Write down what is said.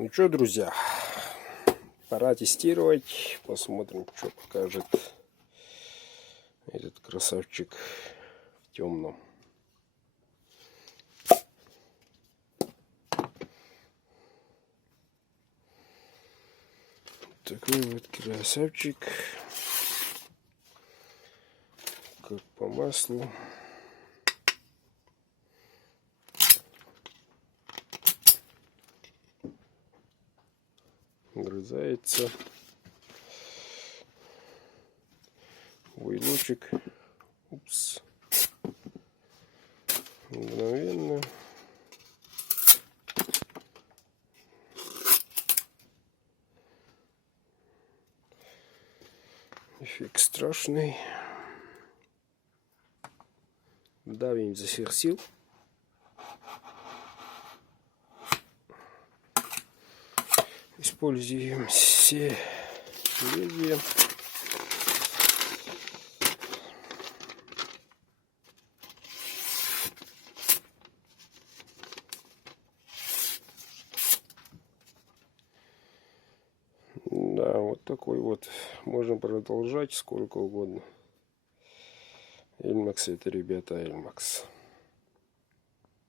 Ну что, друзья, пора тестировать. Посмотрим, что покажет этот красавчик в темном. Такой вот красавчик, как по маслу. Грызается. Уйлочек. Упс. Мгновенно. Эффект страшный. Давим изо всех сил. Используем все лезвия. Да, вот такой вот. Можно продолжать сколько угодно. Эльмакс это, ребята, Эльмакс.